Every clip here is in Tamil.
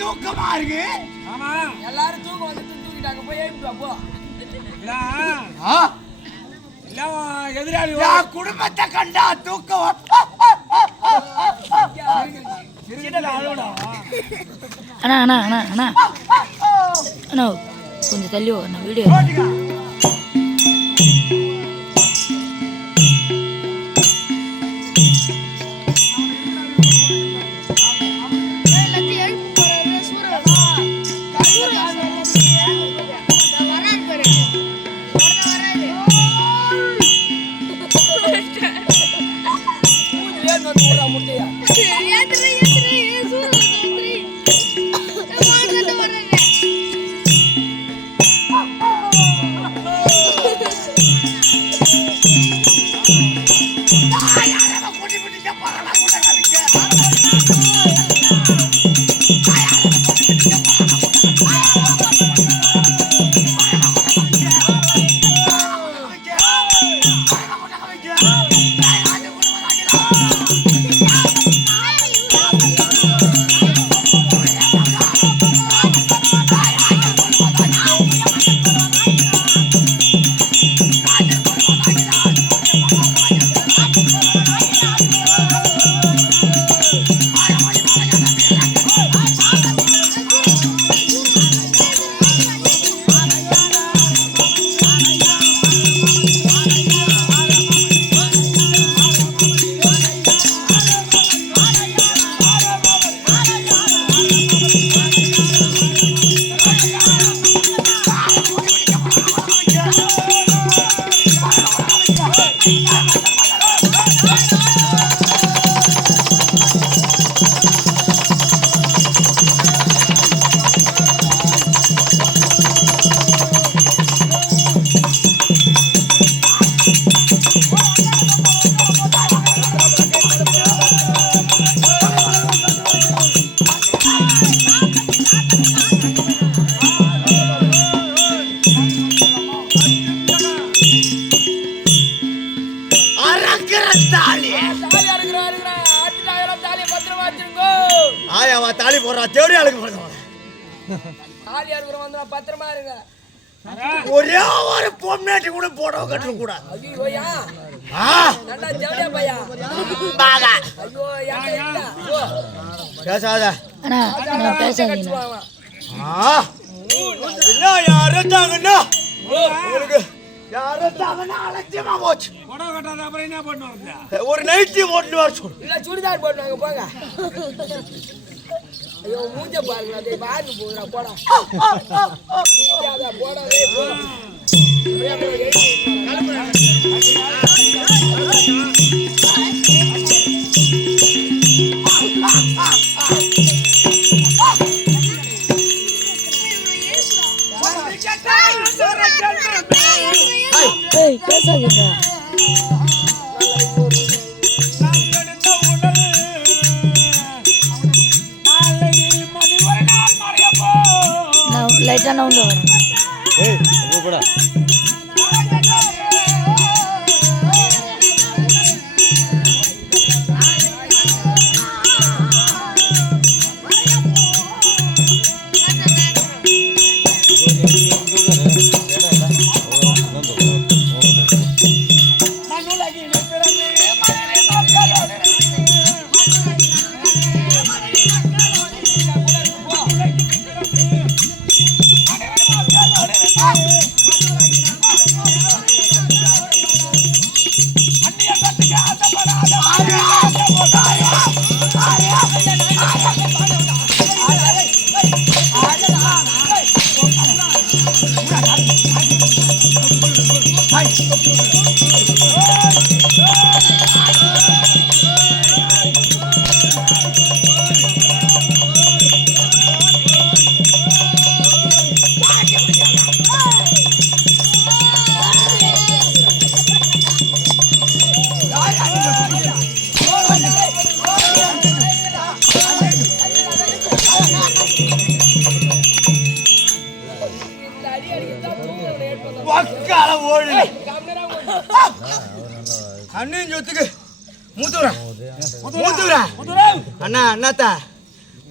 தூக்கமா இருக்கு. ஆமா எல்லாரும் தூக்கம் வந்து தூக்கிட்டாங்க. போய் ஏறிட்டு வா போ. இல்ல எதிராளி குடும்பத்தை கண்டா தூக்கம் அண்ணா அண்ணா அண்ணா அண்ணா அண்ணா கொஞ்சம் தள்ளி வா வீடியோ. தாலி போடுறா தேடி அழுக்கு போடுறா. பத்திரமா இருங்க. ஒரே ஒரு பொம்னாட்டி கூட போடோ கட்ட கூடாது. பேசாத யாருத்தாங்கன்னா அலட்சியமா போச்சு. ஒரு நைட்டி போட்டு வர சொல்லு. இல்ல சுடிதார் போட்டுவாங்க போங்க. ஐயோ மூஞ்ச பாருங்க. அதே பாரு போறா போடா. போடவே போடா. ஏய் பேசாதீங்க. லைட்டா நவுந்து வரேன். ஏய் போடா. அண்ணன் சொத்துக்கு மூத்துறா அண்ணா அண்ணாத்தா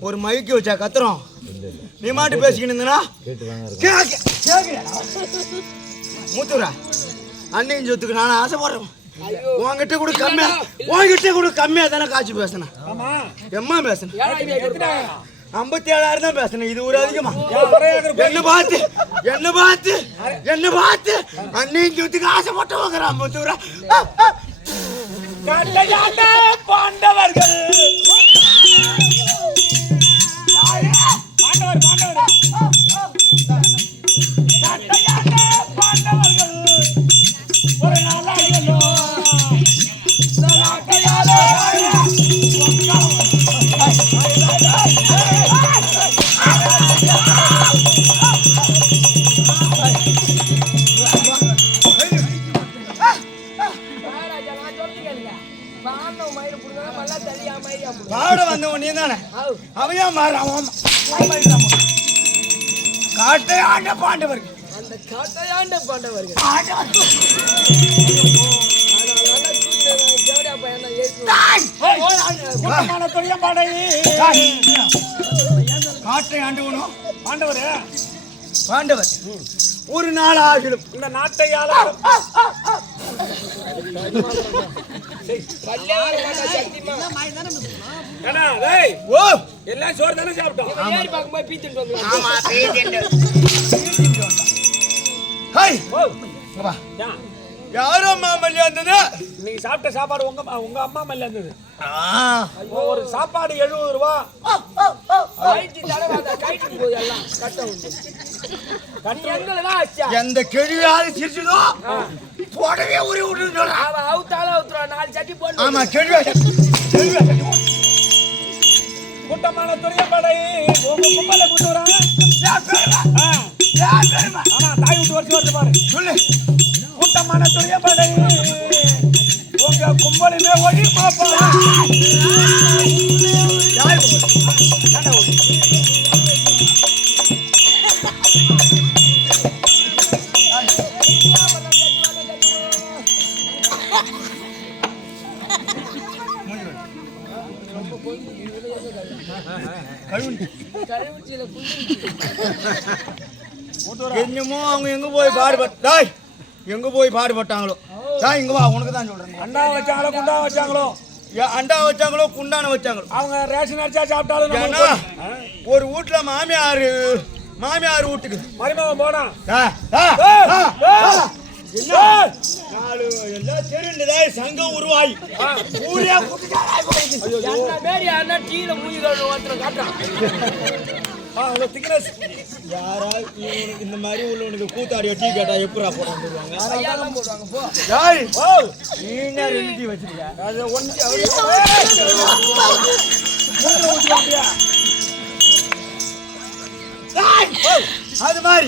ஒரு மைக்கு வச்சா கத்துறோம் நீ மாட்டு பேசிக்கிட்டு இருந்தனா மூத்துறா அண்ணன் சொத்துக்கு நான் ஆசைப்படுறேன் உங்ககிட்ட கூட கம்மியா தானே காய்ச்சி பேசினேன் எம்மா பேசினேன் 57,000 தான் பேசினேன் இது ஒரு அதிகமா என்ன பார்த்து அண்ணன் சொத்துக்கு ஆசைப்பட்டவங்க மூத்துறா பாண்டவர்கள் ஒரு நாளாகலோ பாட வந்தவன் நீ தானே அவையா மாறான் காட்டையாண்ட பாண்டவர்கள் அந்த காட்டையாண்ட பாண்டவர்கள் காட்டை ஆண்டவனும் பாண்டவர் ஒரு நாள் ஆகிடும் இந்த நாட்டை எல்லாம் சோறு தானே சாப்பிட்டோம் யாரோ அம்மா மல்லியா இருந்தது நீ சாப்பிட்ட சாப்பாடு உங்க அம்மா மல்லியா இருந்தது ஒரு சாப்பாடு 70 ரூபா எந்த கேள்வியாவது சிரிச்சதோ போடவே உரி விட்டு நாலு சட்டி போட்டு ஆமா கேள்வி கூட்டமான துறையப்படை உங்க கும்பல கூட்டுறாங்க ஆமா தாய் விட்டு வருஷம் பாரு சொல்லு கூட்டமான துறையப்படை உங்க கும்பலுமே ஒளி பாப்பா என்னமோ அவங்க எங்க போய் பாடுபட்டாங்களோ இங்க வா உனக்கு தான் சொல்றேன் அண்டா வச்சாங்களோ குண்டா வச்சாங்களோ அண்டா வச்சாங்களோ குண்டான வச்சாங்களோ அவங்க ரேஷன் அரிச்சா சாப்பிட்டாலும் ஒரு வீட்டுல மாமியார் வீட்டுக்கு மருமகன் போனா சங்கம் உருவாய் இந்த மாதிரி உள்ளவனுக்கு கூத்தாடிய டீ கேட்டா எப்படா போடுவாங்க அது மாதிரி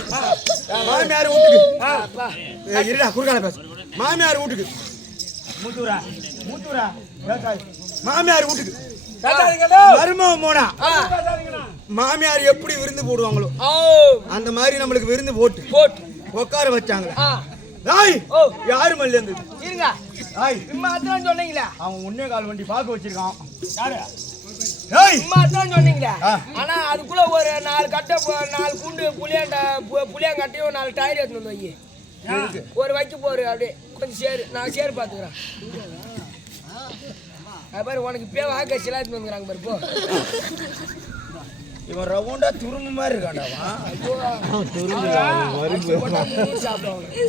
மாமியார் வீட்டுக்கு இருடா குறுக்கால பேச மாமியார் வீட்டுக்கு மூத்தூரா மாமியார் வீட்டுக்கு மருமகன் போனா மாமியார் எப்படி விருந்து போடுவாங்களோ அந்த மாதிரி நம்மளுக்கு விருந்து போட்டு உட்கார வச்சாங்க யாரு மல்ல இருந்து சொன்னீங்களா அவன் ஒன்னே கால் வண்டி பார்க்க வச்சிருக்கான் சொன்னீங்களா ஆனா அதுக்குள்ள ஒரு 4 கட்டை 4 குண்டு புளியாங்கட்டையும் 4 டயர் எடுத்து வந்து ஒரு வைக்க போரு அப்படியே கொஞ்சம் சேரு நான் சேரு பாத்துக்கிறேன் பாரு உனக்கு இப்பயே வாக்க சிலாத்து வந்துக்கிறாங்க பாரு போ இவன் ரவுண்டா துரும்பு மாதிரி இருக்காண்டாவா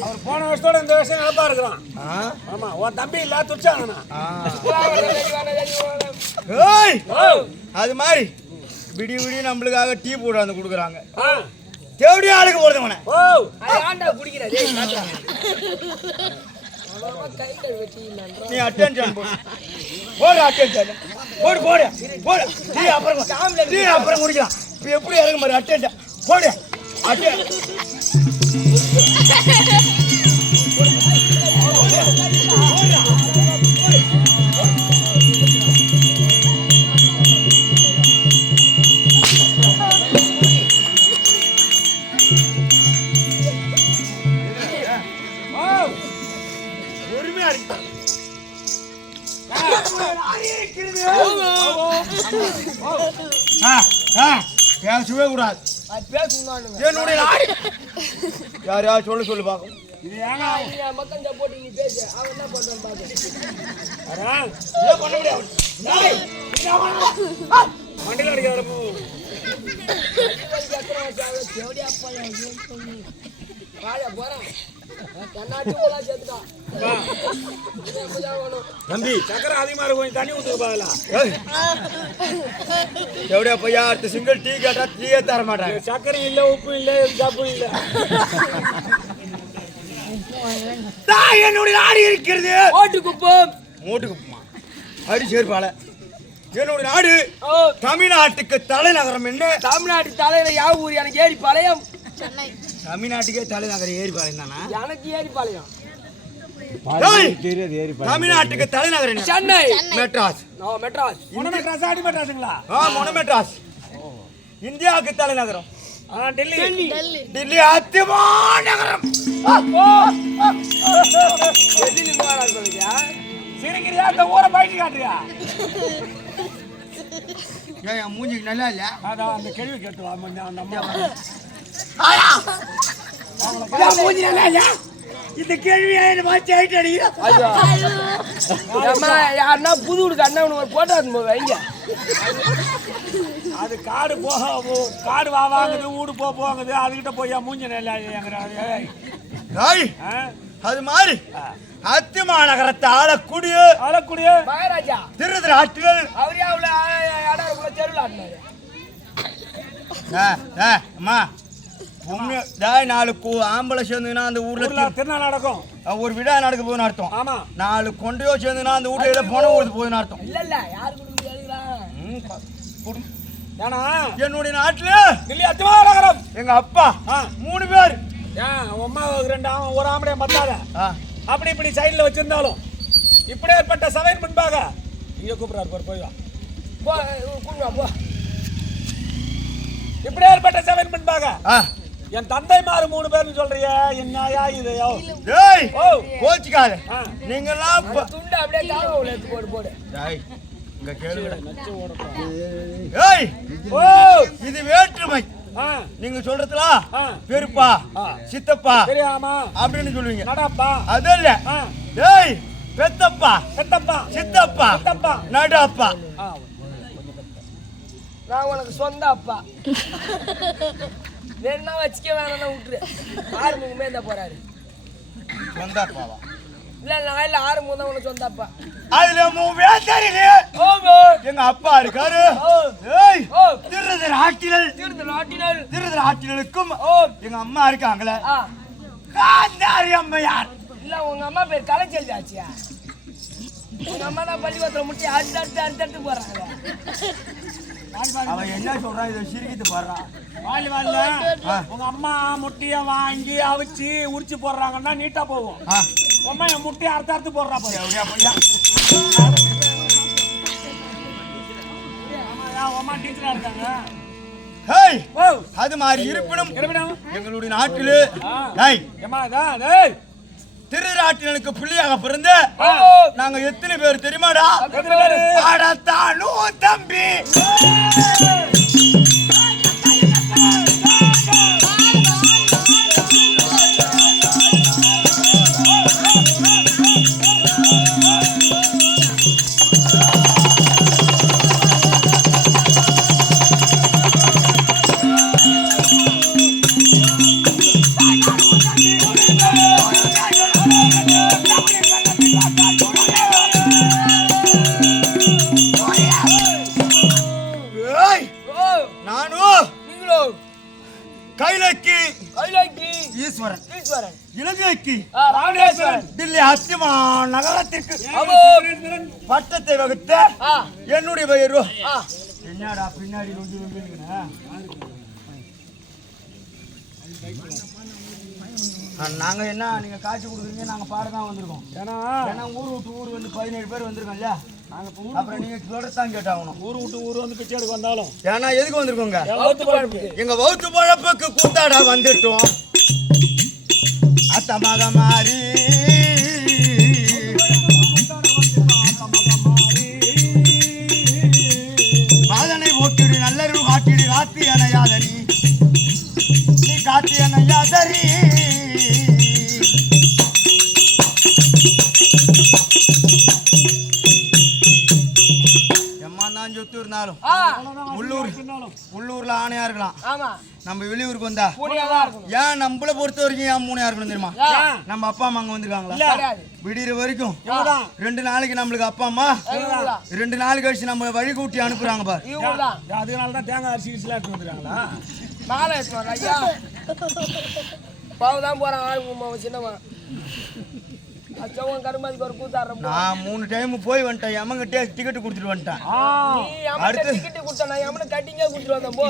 அவர் போன வருஷத்தோட இந்த வருஷம் நல்லா இருக்கிறான் ஆமா உன் தம்பி இல்ல துச்சாங்கண்ணா அது மாதிரி விடிய நம்மளுக்காக டீ போடாந்து கொடுக்குறாங்க தேவடி ஆளுக்கு போடுறவன குடிக்கிறேன் நீ அட்டென்ஷன் போடு அட்டென்ஷன் போடு நீ அப்புறம் குடிக்கலாம் இப்போ எப்படி இறங்க மாதிரி அட்டென்ஷன் போடு தமிழ்நாடு பேசவே கூடாது. அது பேசணும். என்னுடைய நாடு யார் யார் சொல்லு பார்க்கும். இது ஏங்க மக்கள் போட்டு நீ பேசு. அவன் என்ன பண்றான்னு பாக்க. பண்ண முடியாது. மண்டியில் அடிக்காதப்போ தம்பி சக்கரை அதிகமா இருக்கும், கொஞ்சம் தண்ணி ஊத்துக்கு பாக்கல. எப்படியா பையா அடுத்த சிங்கிள் டீ கேட்டா டீயே தர மாட்டாங்க. சக்கரை இல்ல, உப்பு இல்ல, சாப்பு இல்ல. என்னுடைய நாடு இருக்கிறது ஓட்டுக்குப்பம். மூட்டுக்குப்பமா அடி சேர்ப்பால. என்னுடைய நாடு தமிழ்நாட்டுக்கு தலைநகரம் என்ன? தமிழ்நாட்டு தலைவர் யா ஊர்? எனக்கு ஏரிப்பாளையம். தமிழ்நாட்டுக்கே தலைநகரம் ஏரிப்பாளையம் தானா? எனக்கு ஏரிப்பாளையம். தமிழ்நாட்டுக்கு தலைநகர் என்ன? சென்னை. மெட்ராஸ். மெட்ராஸ். மெட்ராஸ் ஆடி மெட்ராஸுங்களா? மெட்ராஸ். இந்தியாவுக்கு தலைநகரம் டெல்லி. டெல்லி அத்திமா நகரம். சிரிக்கிறியா? இந்த ஊரை பயிற்சி காட்டுறியா? ஏன் மூஞ்சிக்கு நல்லா இல்ல? அதான் அந்த கேள்வி கேட்டு வா. அந்த அம்மா மூஞ்சி நல்லா இல்ல? இந்த கேள்வியை யாருன்னா புது வீடுக்கு அண்ணன் ஒரு போட்டோ வைங்க. அது காடு காடு வாங்குது, வீடு போகுது. அதுகிட்ட போய் மூஞ்சி நல்லா அது மாதிரி அத்திமா நகரத்தை ஆளக்கூடிய மகாராஜா திருதுற ஆட்கள் அவரே அவ்வளோ தெருவில் ஆட்டினாரு. அம்மா நாலு ஆம்பளை சேர்ந்துன்னா அந்த ஊர்ல திருநாள் நடக்கும். ஒரு விழா நடக்க போகுதுன்னு அர்த்தம். ஆமா. 4 கொண்டையோ சேர்ந்துன்னா அந்த ஊர்ல போன ஊருக்கு போகுதுன்னு அர்த்தம். இல்ல யாரு ஏன்னா என்னுடைய நாட்டுல டெல்லி அத்திமா நகரம். எங்க அப்பா 3 பேர். ஏன் அம்மா 2 ஒரு ஆம்பளை பத்தாத. அப்படி இப்படி சைடுல வச்சிருந்தாலும் இப்படி ஏற்பட்ட சபையின் முன்பாக இங்க கூப்பிடுறாரு, போய் வா. போ. இப்படி ஏற்பட்ட சபையின் முன்பாக என் தந்தைமாரு 3 பேர்னு சொல்றிய, என்னயா இது? கோச்சிக்காத நீங்கெல்லாம் துண்டு அப்படியே காவல் எடுத்து போடு. இது வேற்றுமை. நீங்க சொல்றதுல பெருப்பா சித்தப்பா அப்படின்னு சொல்லுவீங்க. அது இல்ல. பெத்தப்பா சித்தப்பா நடப்பா. நான் உனக்கு சொந்த அப்பா. வேணா வச்சுக்க வேணா விட்டுரு. ஆறுமுகமே இருந்தா போறாரு. சொந்த அப்பாவா? இல்ல நான் இல்ல ஆறுமுகம் தான் உனக்கு சொந்த அப்பா. அதுல எங்க அப்பா இருக்காரு. திருதுற ஆட்டினலுக்கும் எங்க அம்மா இருக்காங்களே, காந்தாரி அம்மையார். இல்ல உங்க அம்மா பேர் கலைச்செல்வி ஆச்சியா? உங்க அம்மா தான் பள்ளிக்கூடத்துல முட்டி அடுத்து போறாங்க. அவன் என்ன சொல்றான்? இதை சிரிக்கிட்டு போடுறான். உங்க அம்மா முட்டிய வாங்கி அவிச்சு உரிச்சு போடுறாங்கன்னா நீட்டா போகும். அம்மா என் முட்டிய அறுத்து போடுறா போய். அம்மா டீச்சரா இருக்காங்க. அது மாதிரி இருப்பினும் எங்களுடைய நாட்டில் திருநாட்டினருக்கு பிள்ளையாக பிறந்த நாங்க எத்தனை பேர் தெரியுமாடா? தம்பி டெல்லி அத்திமா நகரத்திற்கு பட்டத்தை வகுத்த என்னுடைய பெயர். என்னடா பின்னாடி நாங்க என்ன நீங்க காட்சி கொடுக்குறீங்க, நாங்க பாடதான் வந்திருக்கோம். ஏன்னா ஊர் விட்டு ஊர் வந்து 17 பேர் வந்திருக்கோம் இல்லையா? அப்புறம் நீங்க சொல்றதான் கேட்டாகணும். ஊர் விட்டு ஊர் வந்து பிச்சை எடுக்க வந்தாலும் ஏன்னா எதுக்கு வந்திருக்கோங்க? எங்க வகுத்து பழப்புக்கு கூத்தாடா வந்துட்டோம். அத்தமாக மாறி எம்மாந்தான் சொத்து இருந்தாலும் ஆ, உள்ளூர்ல ஆணையா இருக்கலாம். ஆமா நம்ம வெளியூருக்கு வந்தா பூனையாதான் இருக்கணும். ஏன் நம்மள பொறுத்த வரைக்கும் ஏன் மூணையா இருக்கணும் தெரியுமா? ஏன்? நம்ம அப்பா அம்மா அங்க வந்திருக்காங்களா? கிடையாது. விடிகிற வரைக்கும் இவங்கதான் 2 நாளைக்கு நம்மளுக்கு அப்பா அம்மா, இவங்கதான். 2 நாள் கழிச்சு நம்ம வழி கூட்டி அனுப்புறாங்க பாரு. இவங்கதான். அதனால தான் தேங்காய் அரிசி கிரிசிலாம் எடுத்து வந்துருக்காங்களா? மாலை எடுத்துவாங்க ஐயா. பாவம் தான் போறான் ஆளுங்க சின்னவன். அச்சவன் கருமாதிக்கு ஒரு கூத்தாடுற நான் 3 டைம் போய் வந்துட்டேன். எமங்கிட்டே டிக்கெட் கொடுத்துட்டு வந்துட்டேன். நீ எமனை டிக்கெட் கொடுத்தா எமனை கட்டிங்க கொடுத்துட்டு வந்தேன் போ.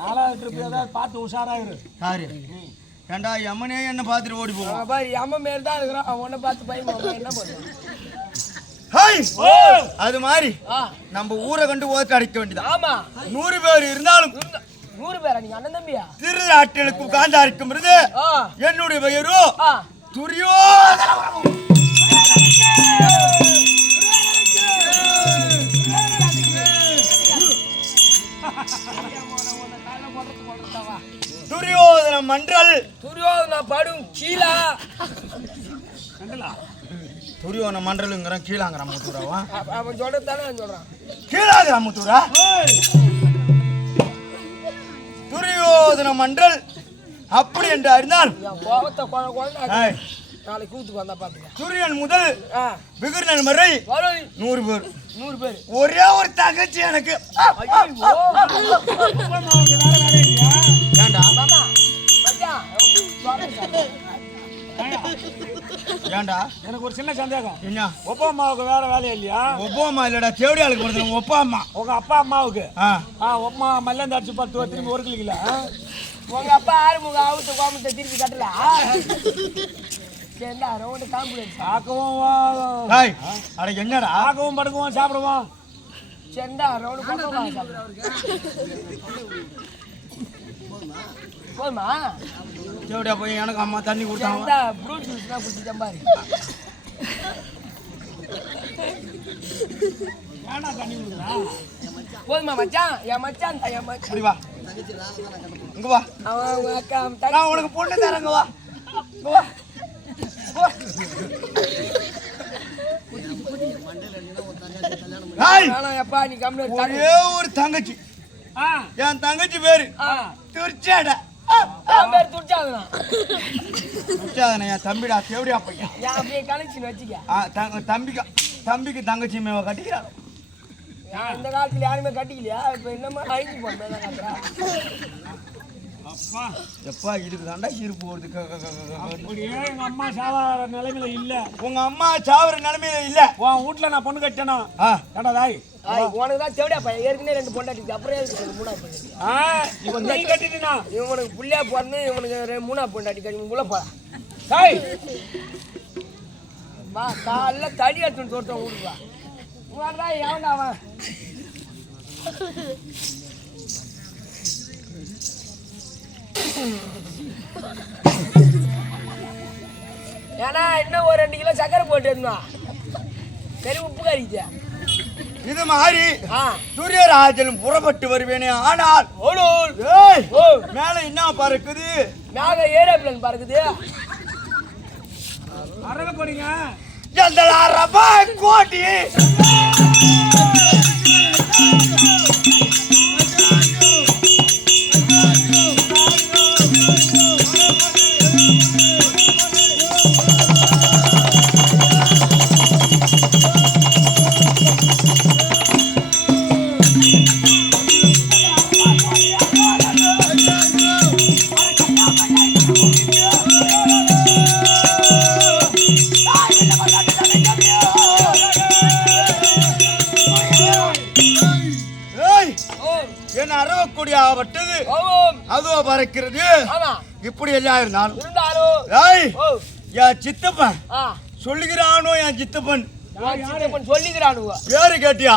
4வது ட்ரிப் ஏதாவது பார்த்து உஷாராயிரு. சாரி ஏண்டா எமனே என்ன பார்த்துட்டு ஓடி போவோம். அவன் பாரு எம மாரி தான் இருக்கிறான். அவன் உன்னை பார்த்து பயமா என்ன பண்ணுவான்? அது மாதிரி ஆ, நம்ம ஊரை கண்டு ஓட்டு அடிக்க வேண்டியதான். ஆமா 100 பேர் இருந்தாலும் 100 பேரா நீங்க அண்ணன் தம்பியா? திருநாட்டிலுக்கு உட்கார்ந்து அடிக்கும்போது ஆ, என்னுடைய பெயரோ ஆ. துரியோதன. துரியோதன மன்றல். துரியோதன படும் கீழா. துரியோதன மன்றலுங்கிறான் கீழாங்கிறான் முத்தூராவா? அவன் சொல்றதானே அவன் சொல்றான். கீழாங்கிறான் முத்தூரா. துரியோதன மன்றல் அப்படி என்று அறிந்தால் என் கோபத்தை குழந்தை ஏய், நாளைக்கு கூத்துக்கு வந்தா பாத்துக்க. துரியன் முதல் ஆ, விகிர்ணன் வரை வரும் 100 பேர். 100 பேர். ஒரே ஒரு தங்கச்சி எனக்கு. ஐயோ ஏண்டா மாமா மச்சான் ஏண்டா எனக்கு ஒரு சின்ன சந்தேகம். என்ன ஒப்பா அம்மாவுக்கு வேற வேலையா இல்லையா? ஒப்பாமா இல்லடா தேவடி ஆளுக்கு போறது. ஒப்பா அம்மா. உங்க அப்பா அம்மாவுக்கு ஆ ஒப்பா மல்லேந்து அடிச்சு 10 திரும்பி 1 கிலோ. உங்க அப்பா ஆறுமுக அவுத்த கோமத்தை திருப்பி கட்டல. சரிடா ரவுண்டு காம்புலன்ஸ். ஆக்கவும் டேய் அட என்னடா ஆக்கவும் படுக்குவோம் சாப்பிடுவோம். சரிடா ரவுண்டு கொண்டு போதுமா? தேவடியா போய் எனக்கு அம்மா தண்ணி கொடுத்தாங்க. சரிடா ஃப்ரூட் ஜூஸ் தான் குடிச்சு தம்பாரு. ஏன்னா தண்ணி கொடுக்குறா? போதுமா மச்சான்? என் மச்சான் தான் என் இப்படி மச்சான். வா இங்க வா. அவன் அவங்க அக்கா நான் உனக்கு பொண்ணு தரேங்க வா. இங்க வா. ஏய், எப்பா நீ கம்மியா ஒரே ஒரு தங்கச்சி. ஆ என் தங்கச்சி பேரு ஆ துர்ச்சாடா. அவன் பேர் துடிச்சாதுண்ணா. துர்ச்சாதன என் தம்பிடா தேவடியா பையன். ஏன் அப்படியே கனெக்ஷன் வச்சுக்க. தம்பிக்கு தங்கச்சி மேவ கட்டிக்கிறான். ஏன் இந்த காலத்துல யாருமே கட்டிக்கலையா? இப்ப என்னமா அழிஞ்சு போன காட்டுறா. அப்பா எப்பா இதுக்கு தாண்டா இருப்பு போறது. அப்படியே எங்க அம்மா சாவார நிலைமையில இல்ல. உங்க அம்மா சாவர நிலைமையில இல்ல. உன் வீட்டுல நான் பொண்ணு கட்டேனா? ஏடா தாய் உனக்கு தான் தேவடியா பையன் ஏற்கனவே 2 பொண்டாட்டி அப்புறம் எதுக்கு 3ஆவது பொண்டாட்டி? இவன் நீ கட்டிட்டீனா? இவனுக்கு புள்ளியா பிறந்து இவனுக்கு 3ஆவது பொண்டாட்டி கட்டி உள்ள போறா. தாய் வா காலைல தடி எடுத்துன்னு தோட்டம் விடுவா. உனதான் எவன்டா அவன்? ஏன்னா இன்னும் ஒரு 2 கிலோ சக்கரை போட்டு இருந்தான். சரி உப்பு கறிக்கிச்சா? இது மாதிரி ஆ சூரியராஜனும் புறப்பட்டு வருவேனே. ஆனால் ஓடோல் ஏய், ஓ மேல என்ன பறக்குது? மேக ஏரோப்ளேன் பறக்குது. அரவ கொடிங்க அந்த அரபா கோட்டி. என் அரவக்கூடிய ஆபட்டது அதுவோ பறக்கிறது. இப்படி எல்லாம் இருந்தாலும் என் சித்தப்பன் சொல்லுகிறானோ. என் சித்தப்பன் சொல்லிக்கிறானுவ பேரு கேட்டியா?